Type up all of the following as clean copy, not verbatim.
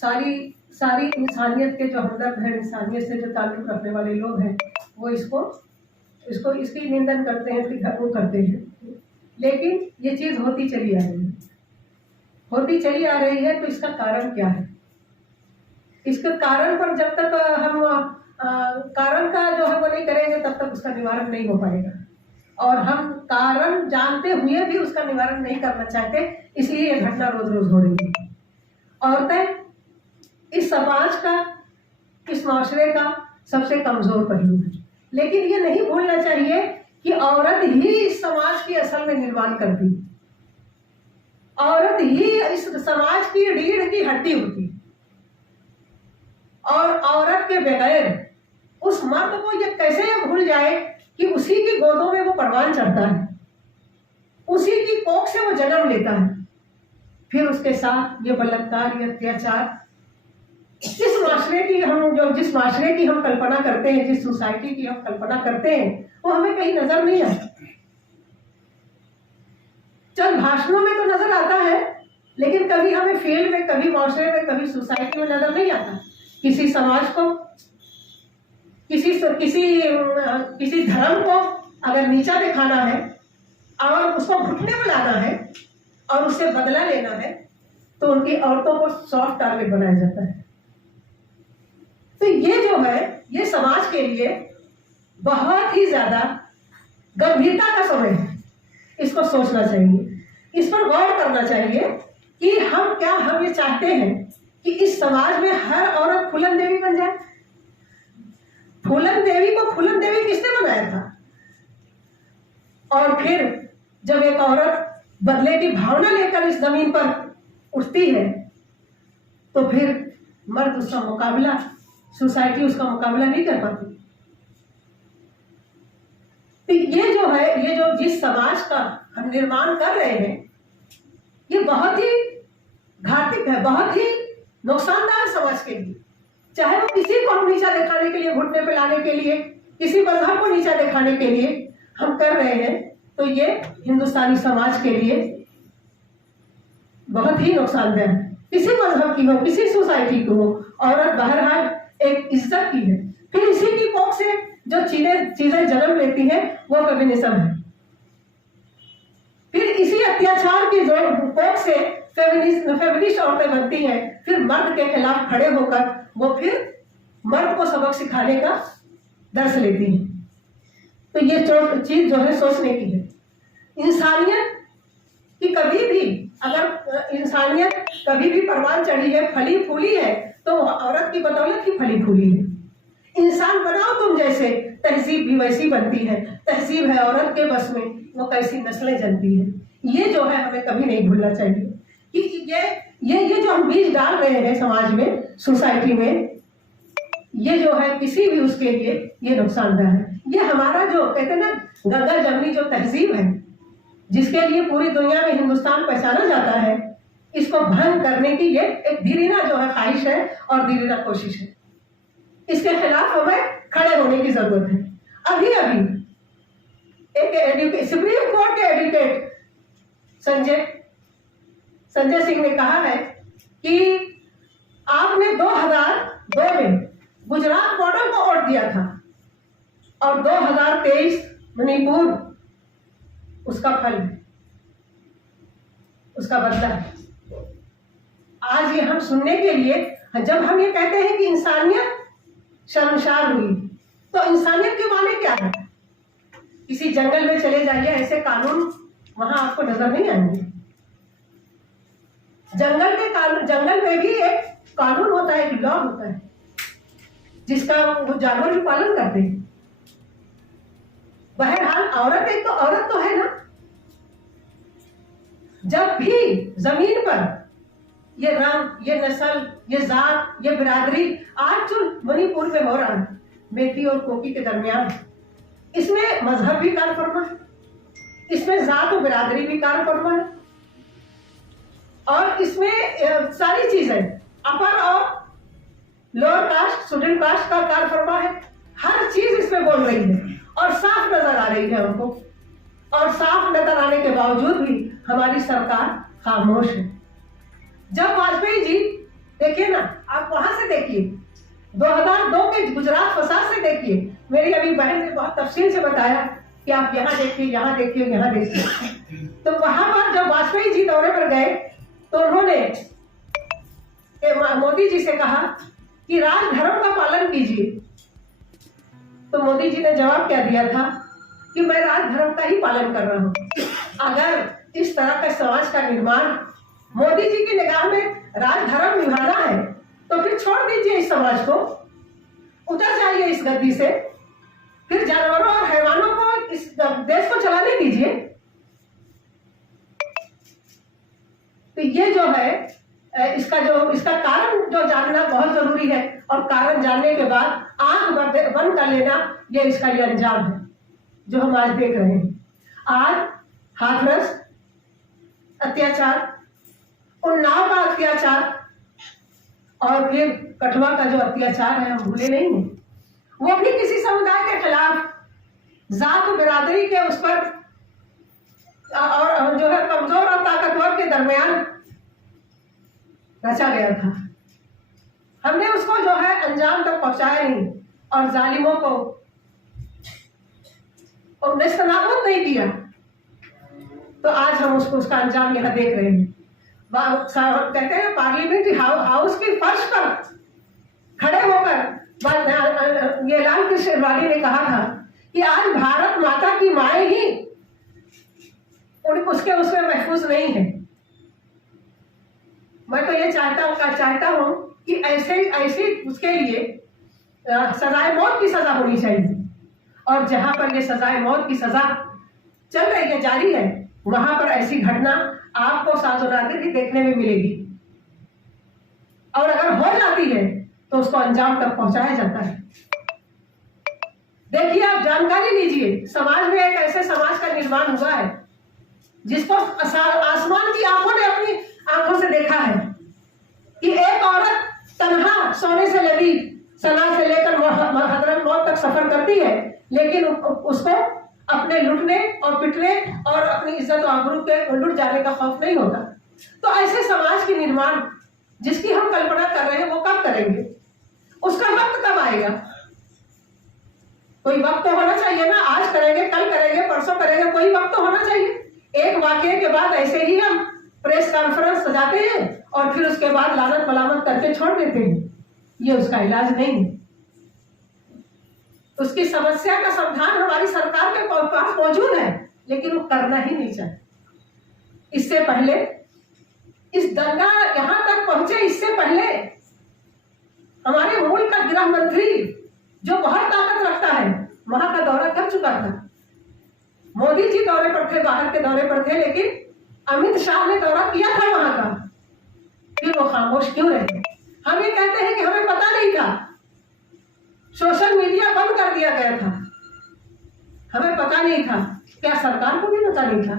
सारी सारी इंसानियत के जो हमदर्द हैं, इंसानियत से जो ताल्लुक़ रखने वाले लोग हैं, वो इसकी निंदन करते हैं, इसकी वो करते हैं। लेकिन ये चीज़ होती चली आ रही है, तो इसका कारण क्या है? इसके कारण पर जब तक हम कारण का जो है वो नहीं करेंगे, तब तक उसका निवारण नहीं हो पाएगा। और हम कारण जानते हुए भी उसका निवारण नहीं करना चाहते, इसलिए ये घटना रोज रोज हो रही है। औरतें इस समाज का, इस माशरे का सबसे कमजोर पहलू है, लेकिन ये नहीं भूलना चाहिए कि औरत ही इस समाज की असल में निर्माण करती है। औरत ही इस समाज की रीढ़ की हड्डी होती है, और औरत के बगैर उस मर्द को ये कैसे भूल जाए कि उसी की गोदों में वो परवान चढ़ता है, उसी की कोख से वो जन्म लेता है, फिर उसके साथ ये बलात्कार, ये अत्याचार, जिस माशरे की हम कल्पना करते हैं, जिस सोसाइटी की हम कल्पना करते हैं, वो हमें कहीं नजर नहीं आता। चल भाषणों में तो नजर आता है, लेकिन कभी हमें फील्ड में, कभी माशरे में, कभी सोसाइटी में नजर नहीं आता। किसी समाज को, किसी धर्म को अगर नीचा दिखाना है और उसको घुटने में लाना है और उससे बदला लेना है, तो उनकी औरतों को सॉफ्ट टारगेट बनाया जाता है। तो ये जो है, ये समाज के लिए बहुत ही ज्यादा गंभीरता का समय है। इसको सोचना चाहिए, इस पर गौर करना चाहिए कि हम ये चाहते हैं कि इस समाज में हर औरत फूलन देवी बन जाए। फूलन देवी को फूलन देवी किसने बनाया था? और फिर जब एक औरत बदले की भावना लेकर इस जमीन पर उठती है, तो फिर मर्द उसका मुकाबला, सोसाइटी उसका मुकाबला नहीं कर पाती। तो ये जो है, ये जो जिस समाज का हम निर्माण कर रहे हैं, ये बहुत ही घातक है, बहुत ही नुकसानदायक समाज के लिए। चाहे वो किसी को हम नीचा दिखाने के लिए, घुटने पे लाने के लिए, किसी मजहब को नीचा दिखाने के लिए हम कर रहे हैं, तो ये हिंदुस्तानी समाज के लिए बहुत ही नुकसानदायक है। किसी मजहब की हो, किसी सोसाइटी की हो, औरत बहरहाल एक इज्जत की है। फिर इसी की कोख से जो चीजें जन्म लेती हैं, वो फेमिनिज्म है। फिर इसी अत्याचार की जो कोख से फेमिनिस्ट औरतें बनती हैं, फिर मर्द के खिलाफ खड़े होकर वो फिर मर्द को सबक सिखाने का दर्श लेती हैं। तो ये चीज जो है सोचने की है। इंसानियत की कभी भी, अगर इंसानियत कभी भी परवान चढ़ी है, फली फूली है, तो औरत की बदौलत ही फली फूली है। इंसान बनाओ तुम जैसे, तहजीब भी वैसी बनती है। तहजीब है औरत के बस में, वो कैसी नस्लें जनती है। ये जो है हमें कभी नहीं भूलना चाहिए कि ये जो हम बीज डाल रहे हैं समाज में, सोसाइटी में, ये जो है किसी भी उसके लिए ये नुकसानदायक है। ये हमारा जो कहते हैं ना, गंगा जमनी जो तहजीब है, जिसके लिए पूरी दुनिया में हिंदुस्तान पहचाना जाता है, इसको भंग करने की ये एक धीरेना जो है ख्वाहिश है और धीरेना कोशिश है। इसके खिलाफ हमें खड़े होने की जरूरत है। अभी एक सुप्रीम कोर्ट के एडवोकेट संजय सिंह ने कहा है कि आपने 2002 में गुजरात मॉडल को वोट दिया था और 2023 मणिपुर उसका फल है, उसका बदला है। आज ये हम सुनने के लिए, जब हम ये कहते हैं कि इंसानियत शर्मसार हुई, तो इंसानियत के माने क्या है? किसी जंगल में चले जाइए, ऐसे कानून वहां आपको नजर नहीं आएंगे। जंगल में भी एक कानून होता है, एक लॉ होता है, जिसका वो जानवर भी पालन करते हैं। बहरहाल औरत एक तो औरत तो है ना। जब भी जमीन पर ये रंग, ये नस्ल, ये जात, ये बिरादरी, आज जो मणिपुर में हो रहा है, मेथी और कोकी के दरमियान, इसमें मजहब भी कार्य फरमा है, इसमें जात और बिरादरी भी कार्य फरमा है, और इसमें सारी चीजें अपर और लोअर कास्ट, शेड्यूल कास्ट का कार्य फरमा है। हर चीज इसमें बोल रही है और साफ नजर आ रही है हमको। और साफ नजर आने के बावजूद भी हमारी सरकार खामोश है। जब वाजपेयी जी देखिए ना, आप वहां से देखिए, 2002 के गुजरात फसाद से देखिए। मेरी अभी बहन ने बहुत तफसील से बताया कि आप यहाँ देखिए, यहाँ देखिए, यहाँ देखिए। तो वहां पर जब वाजपेयी जी दौरे पर गए तो उन्होंने मोदी जी से कहा कि राजधर्म का पालन कीजिए। तो मोदी जी ने जवाब क्या दिया था कि मैं राजधर्म का ही पालन कर रहा हूं। अगर इस तरह का समाज का निर्माण मोदी जी की निगाह में राजधर्म निभाना है तो फिर छोड़ दीजिए इस समाज को, उतर जाइए इस गद्दी से, फिर जानवरों और हैवानों को इस देश को चलाने दीजिए। तो ये जो है इसका कारण जो जानना बहुत जरूरी है, और कारण जानने के बाद आंख बंद कर लेना, ये इसका ये अंजाम है जो हम आज देख रहे हैं। आज हाथरस अत्याचार, उन्नाव का अत्याचार, और फिर कठुआ का जो अत्याचार है हम भूले नहीं हैं। वो भी किसी समुदाय के खिलाफ, जात बिरादरी के उस पर, और जो है कमजोर और ताकतवर के दरमियान रचा गया था। हमने उसको जो है अंजाम तक पहुंचाया नहीं, और जालिमों को नेस्तनाबूद नहीं किया। तो आज हम उसका अंजाम यहाँ देख रहे हैं। कहते हैं पार्लियामेंट्री हाउस की फर्श पर खड़े होकर ये लाल कृष्ण अडवाणी ने कहा था कि आज भारत माता की माए ही उसमें महफूज नहीं है। मैं तो ये चाहता हूं कि ऐसे उसके लिए सजाए मौत की सजा होनी चाहिए, और जहां पर ये सजाए मौत की सजा चल रही है, जारी है, वहां पर ऐसी घटना आपको साजोनादिर ही देखने में मिलेगी। और अगर हो जाती है तो उसको अंजाम तक पहुंचाया जाता है। देखिए, आप जानकारी लीजिए, समाज में एक ऐसे समाज का निर्माण हुआ है जिसको आसमान की आंखों ने अपनी आंखों से देखा है कि एक औरत तन्हा सोने से लगी सना से लेकर हजरत मौत तक सफर करती है, लेकिन उसको अपने लुटने और पिटने और अपनी इज्जत और आबरू के लुट जाने का खौफ नहीं होता। तो ऐसे समाज के निर्माण जिसकी हम कल्पना कर रहे हैं वो कब करेंगे? उसका वक्त कब आएगा? कोई वक्त तो होना चाहिए ना। आज करेंगे, कल करेंगे, परसों करेंगे, कोई वक्त तो होना चाहिए। एक वाकये के बाद ऐसे ही हम प्रेस कॉन्फ्रेंस सजाते हैं और फिर उसके बाद लानत मलामत करके छोड़ देते हैं। ये उसका इलाज नहीं है। उसकी समस्या का समाधान हमारी सरकार के पास मौजूद है, लेकिन वो करना ही नहीं चाहते। इससे पहले इस दंगा यहां तक पहुंचे, इससे पहले हमारे मुल्क का गृह मंत्री जो बहुत ताकत रखता है वहां का दौरा कर चुका था। मोदी जी दौरे पर थे, बाहर के दौरे पर थे, लेकिन अमित शाह ने दौरा किया था वहां का। फिर वो खामोश क्यों रहे? हम ये कहते हैं कि हमें पता नहीं था, सोशल मीडिया बंद कर दिया गया था, हमें पता नहीं था। क्या सरकार को भी पता नहीं था?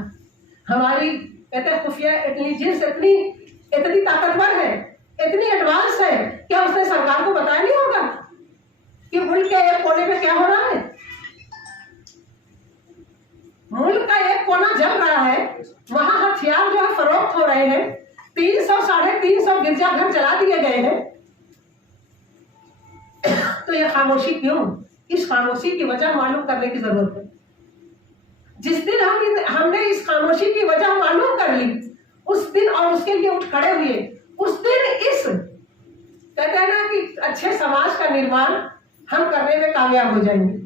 हमारी कहते हैं खुफिया इंटेलिजेंस इतनी ताकतवर है, इतनी एडवांस है, क्या उसने सरकार को बताया नहीं होगा कि मुल्क के एक कोने में क्या हो रहा है? मुल्क का एक कोना जल रहा है, वहां हथियार जो है फरोख्त हो रहे हैं, 300-350 गिरजाघर जला दिए गए हैं। तो ये खामोशी क्यों? इस खामोशी की वजह मालूम करने की जरूरत है। जिस दिन हमने इस खामोशी की वजह मालूम कर ली, उस दिन और उसके लिए उठ खड़े हुए, उस दिन इस कहते हैं ना कि अच्छे समाज का निर्माण हम करने में कामयाब हो जाएंगे।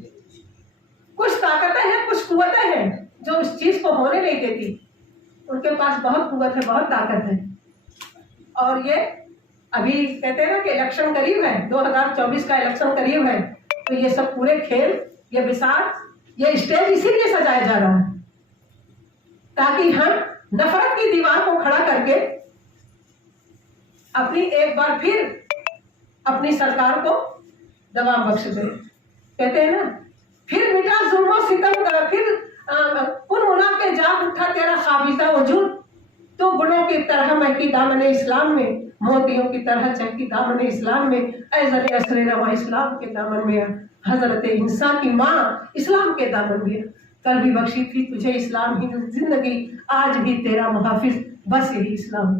कुछ ताकतें हैं, कुछ कुव्वतें हैं जो उस चीज को होने नहीं देती। उनके पास बहुत कुव्वत है, बहुत ताकत है। और ये अभी कहते हैं ना कि इलेक्शन करीब है, 2024 का इलेक्शन करीब है, तो ये सब पूरे खेल, ये विसार, ये स्टेज इसीलिए सजाया जा रहा है ताकि हम नफरत की दीवार को खड़ा करके अपनी एक बार फिर अपनी सरकार को दबाव बख्श दे। कहते हैं ना, फिर मिटा जुल्मो सितम, फिर कुन मुना के जाग उठा तेरा खाबिजा वजूद, तो गुणों की तरह महकी दामने इस्लाम में, मोतियों की तरह चमकी दामने इस्लाम में, ऐ असरे रवा इस्लाम के दामन में, हजरत इंसान की माँ इस्लाम के दामन में। कल भी बख्शी थी तुझे इस्लाम ही जिंदगी, आज भी तेरा मुहाफिज बस यही इस्लाम।